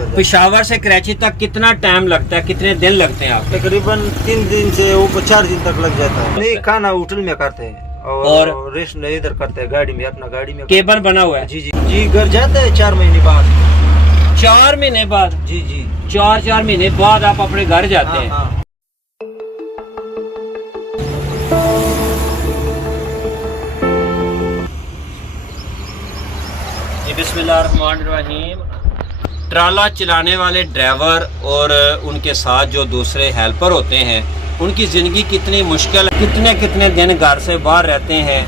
फिर पेशावर से कराची तक कितना टाइम लगता है, कितने दिन लगते हैं आप? तकरीबन 3 दिन से ऊपर 4 दिन तक लग जाता है। नहीं, खाना होटल में करते हैं और रेस्ट इधर करते हैं गाड़ी में, अपना गाड़ी में। केबल बना हुआ है? जी जी जी, घर जाते हैं 4 महीने बाद। 4 महीने बाद? जी जी, 4 महीने बाद आप अपने घर जाते हैं? हाँ। बिस्मिल्लाहिर्रहमानिर्रहीम। ट्राला चलाने वाले ड्राइवर और उनके साथ जो दूसरे हेल्पर होते हैं, उनकी ज़िंदगी कितनी मुश्किल, कितने कितने दिन घर से बाहर रहते हैं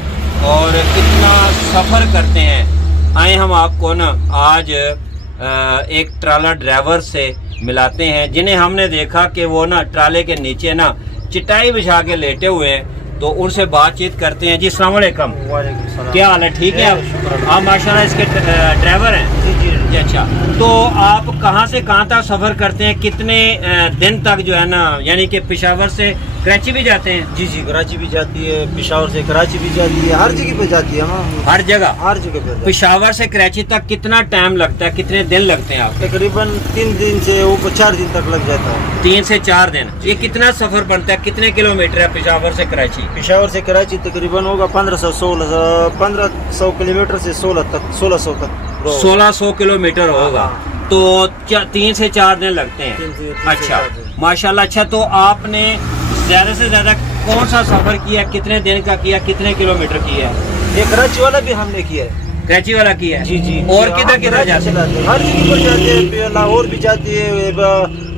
और कितना सफ़र करते हैं। आए हम आपको ना आज एक ट्राला ड्राइवर से मिलाते हैं, जिन्हें हमने देखा कि वो ना ट्राले के नीचे ना चटाई बिछा के लेटे हुए हैं। तो उनसे बातचीत करते हैं। जी अस्सलाम वालेकुम। वालेकुम सलाम। क्या हाल है? ठीक है आप माशाल्लाह इसके ड्राइवर हैं? जी जी जी अच्छा। तो आप कहाँ से कहाँ तक सफ़र करते हैं, कितने दिन तक जो है ना, यानी कि पेशावर से कराची भी जाते हैं? जी जी, कराची भी जाती है, पेशावर से कराची भी जाती है, हर जगह पे जाती है। हाँ, हर जगह? हर जगह पे। पेशावर से कराची तक कितना टाइम लगता है, कितने दिन लगते हैं आप? तकरीबन 3 दिन से ऊपर 4 दिन तक लग जाता है। 3 से 4 दिन। ये कितना सफ़र बनता है, कितने किलोमीटर है पेशावर से कराची? पेशावर से कराची तकरीबन होगा 1500 किलोमीटर से 1600 तक। 1600 किलोमीटर होगा। हाँ। तो 3 से 4 दिन लगते हैं। 3 से अच्छा 4 दिन। माशाल्लाह। अच्छा, तो आपने ज़्यादा से ज़्यादा कौन सा सफ़र किया, कितने दिन का किया, कितने किलोमीटर किया है? ये कराची वाला भी हमने किया है। कराची वाला किया है? जी जी। और किधर किधर जाते हैं? हर जगह पर जाते हैं, लाहौर भी जाती है,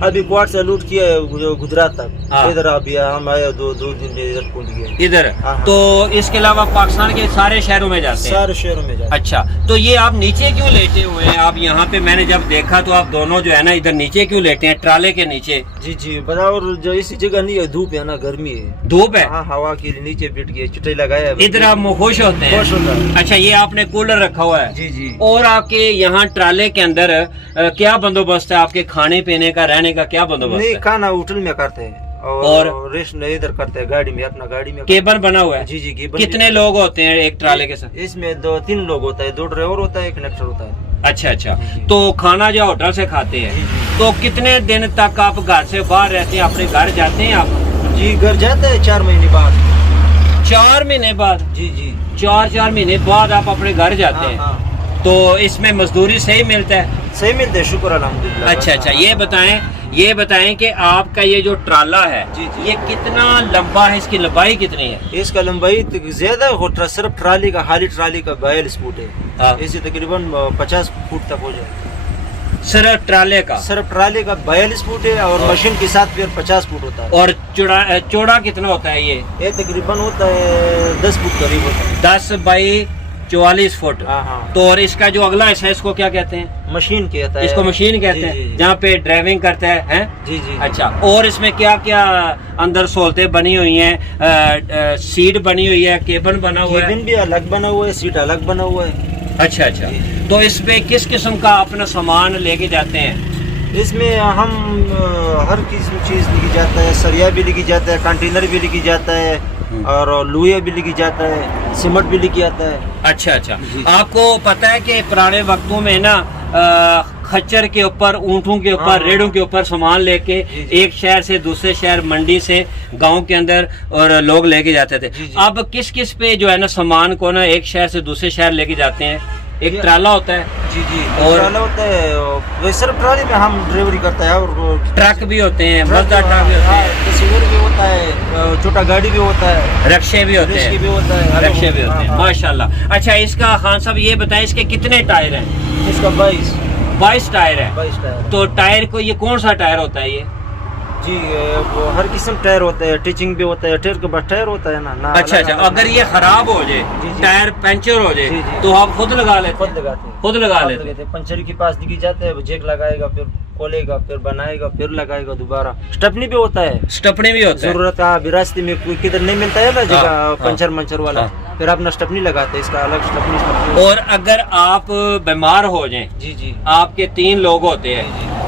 अभी क्वार्ट से लूट किया है गुजरात तक। हाँ। इधर अभी हम आए 2 दिन में इधर पहुंच गए। इधर? हाँ। तो इसके अलावा पाकिस्तान के सारे शहरों में जाते हैं? सारे शहरों में जाते अच्छा, तो ये आप नीचे क्यों लेटे हुए हैं? आप यहाँ पे मैंने जब देखा तो आप दोनों जो है ना इधर नीचे क्यों लेटे हैं, ट्राले के नीचे? हैं। जी जी, बताओ, जो इसी जगह नहीं है, धूप है ना, गर्मी है, धूप है? हाँ, हवा के लिए नीचे बैठ गए, चटाई लगाया है। इधर आप खुश होते हैं? खुश होता है। अच्छा, ये आपने कूलर रखा हुआ है? जी जी। और आपके यहाँ ट्राले के अंदर क्या बंदोबस्त है? आपके खाने पीने का, रहने का क्या बंदोबस्त नहीं, है? खाना होटल में करते हैं और रेस्ट इधर करते हैं गाड़ी में, अपना गाड़ी में। केबल बना हुआ है? जी जी, केबल। कितने लोग होते हैं एक ट्राले के साथ? इसमें 2-3 लोग होता है, 2 ड्राइवर होता है, 1 कंडक्टर होता है। अच्छा अच्छा। जी, जी। तो खाना जो होटल से खाते हैं, जी, जी। तो कितने दिन तक आप घर से बाहर रहते हैं, अपने घर जाते हैं आप? जी, घर जाते हैं 4 महीने बाद। 4 महीने बाद? जी जी। 4 महीने बाद आप अपने घर जाते हैं? हाँ। तो इसमें मजदूरी सही मिलता है? सही मिलते हैं, शुक्र अल्हम्दुलिल्लाह। अच्छा अच्छा। ये बताएं कि आपका ये जो ट्राला है, जी, जी। ये कितना लंबा है, इसकी लंबाई कितनी है? इसका लंबाई ज्यादा होता, सिर्फ ट्राली का, खाली ट्राली का 42 फुट हाँ। है। इसे तकरीबन 50 फुट तक हो जाए। सिर्फ ट्राले का? सिर्फ ट्राली का 42 फुट है और मशीन के साथ फिर 50 फुट होता है। और चौड़ा कितना होता है ये तकरीबन होता है 10 फुट करीब होता है। 10 बाई 44 फुट। हाँ हाँ। तो और इसका जो अगला हिस्सा है, इसको क्या कहते हैं? मशीन कहता है। इसको मशीन कहते जी, हैं, जी, जी। जहाँ पे ड्राइविंग करता है, हैं? जी जी। अच्छा, और इसमें क्या क्या अंदर सहूलतें बनी हुई हैं? सीट बनी हुई है, केबन बना हुआ है? केबिन भी अलग बना हुआ है, सीट अलग बना हुआ है। अच्छा अच्छा। जी। तो इसमें किस किस्म का अपना सामान लेके जाते हैं? इसमें हम हर किस्म चीज लिखी जाता है, सरिया भी लिखी जाता है, कंटेनर भी लिखी जाता है और लोहे भी लिखी जाता है, सीमेंट भी लिखी जाता है। अच्छा अच्छा। जी। आपको पता है कि पुराने वक्तों में ना खच्चर के ऊपर, ऊँटों के ऊपर, हाँ। रेड़ों के ऊपर सामान लेके जी, जी। एक शहर से दूसरे शहर, मंडी से गांव के अंदर और लोग लेके जाते थे। जी, जी। अब किस किस पे जो है ना सामान को ना एक शहर से दूसरे शहर लेके जाते हैं? एक ट्राला होता है जी जी। और ट्राला होता है, वैसे सिर्फ ट्राली में हम ड्राइवरी करता है और ट्रक भी होते हैं, मजदा ट्रक भी होते हैं, तस्वीर भी होता है, छोटा गाड़ी भी होता है, रक्शे भी होते रिक्शे हैं, भी होता है, रक्शे भी होते हैं। हाँ, हाँ। माशाल्लाह। अच्छा, इसका खान साहब ये बताएं, इसके कितने टायर हैं? इसका 22 टायर है। 22 टायर। तो टायर को, ये कौन सा टायर होता है ये? जी, वो हर किस्म टायर होता है, टीचिंग भी होता है, टायर के बाद टायर होता है ना। अच्छा अच्छा। अगर ये खराब हो जाए, जी, जी। टायर पंचर हो जाए, जी, जी। तो आप खुद लगा लेते खुद हैं? लगाते हैं। खुद लगा खुद लेते हैं। लगाते हैं। पंचर के पास दिखी जाता है, जैक लगाएगा, फिर खोलेगा, फिर बनाएगा, फिर लगाएगा दोबारा। स्टेपनी भी होता है, स्टपने भी होते हैं? जरूरत है रास्ते में कोई किधर नहीं मिलता है ना हाँ, जगह पंचर मंचर वाला, हाँ। फिर अपना स्टेपनी लगाते हैं, इसका अलग स्टेपनी। और अगर आप बीमार हो जाएं, जी जी। आपके 3 लोग होते हैं,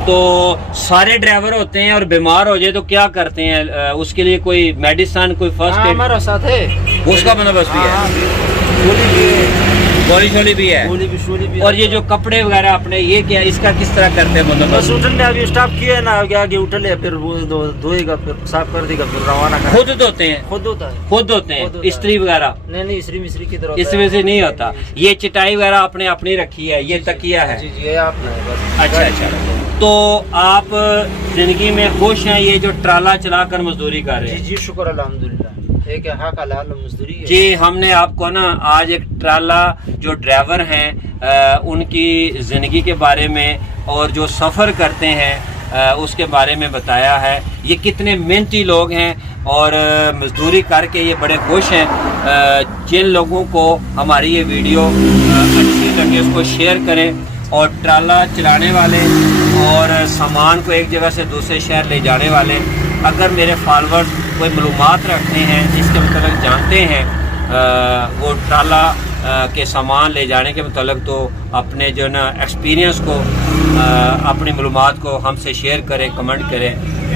तो सारे ड्राइवर होते हैं और बीमार हो जाए तो क्या करते हैं? उसके लिए कोई मेडिसिन, कोई फर्स्ट हाँ, एड, हमारा साथ है, उसका बंदोबस्त भी है? हाँ, गोली भी है। गोली शोली भी है। गोली भी शोली भी। और ये जो कपड़े वगैरह अपने ये क्या, इसका किस तरह करते हैं बस बंदोबस्त? उठने अभी स्टाफ किए ना, आगे आगे उठले, फिर वो धोएगा, फिर साफ कर देगा, फिर रवाना कर। खुद धोते हैं? खुद होता है। खुद धोते खुद हैं? होता है। इस्त्री वगैरह? नहीं इस्त्री मिस्त्री की तरह इसमें से नहीं होता। ये चटाई वगैरह आपने अपनी रखी है, ये तकिया है? जी ये आपने है बस। अच्छा। तो आप जिंदगी में खुश हैं ये जो ट्राला चलाकर मजदूरी कर रहे हैं? जी शुक्र अल्हम्दुलिल्लाह, एक हक हलाल मजदूरी है। जी हमने आपको ना आज एक ट्राला जो ड्राइवर हैं उनकी ज़िंदगी के बारे में और जो सफ़र करते हैं उसके बारे में बताया है। ये कितने मेहनती लोग हैं और मजदूरी करके ये बड़े खुश हैं। जिन लोगों को हमारी ये वीडियो अच्छी लगे उसको शेयर करें, और ट्राला चलाने वाले और सामान को एक जगह से दूसरे शहर ले जाने वाले अगर मेरे फॉलोअर्स कोई मालूमात रखते हैं जिसके मतलब जानते हैं वो ट्राला के सामान ले जाने के मतलब, तो अपने जो ना एक्सपीरियंस को अपनी मालूमात को हमसे शेयर करें, कमेंट करें।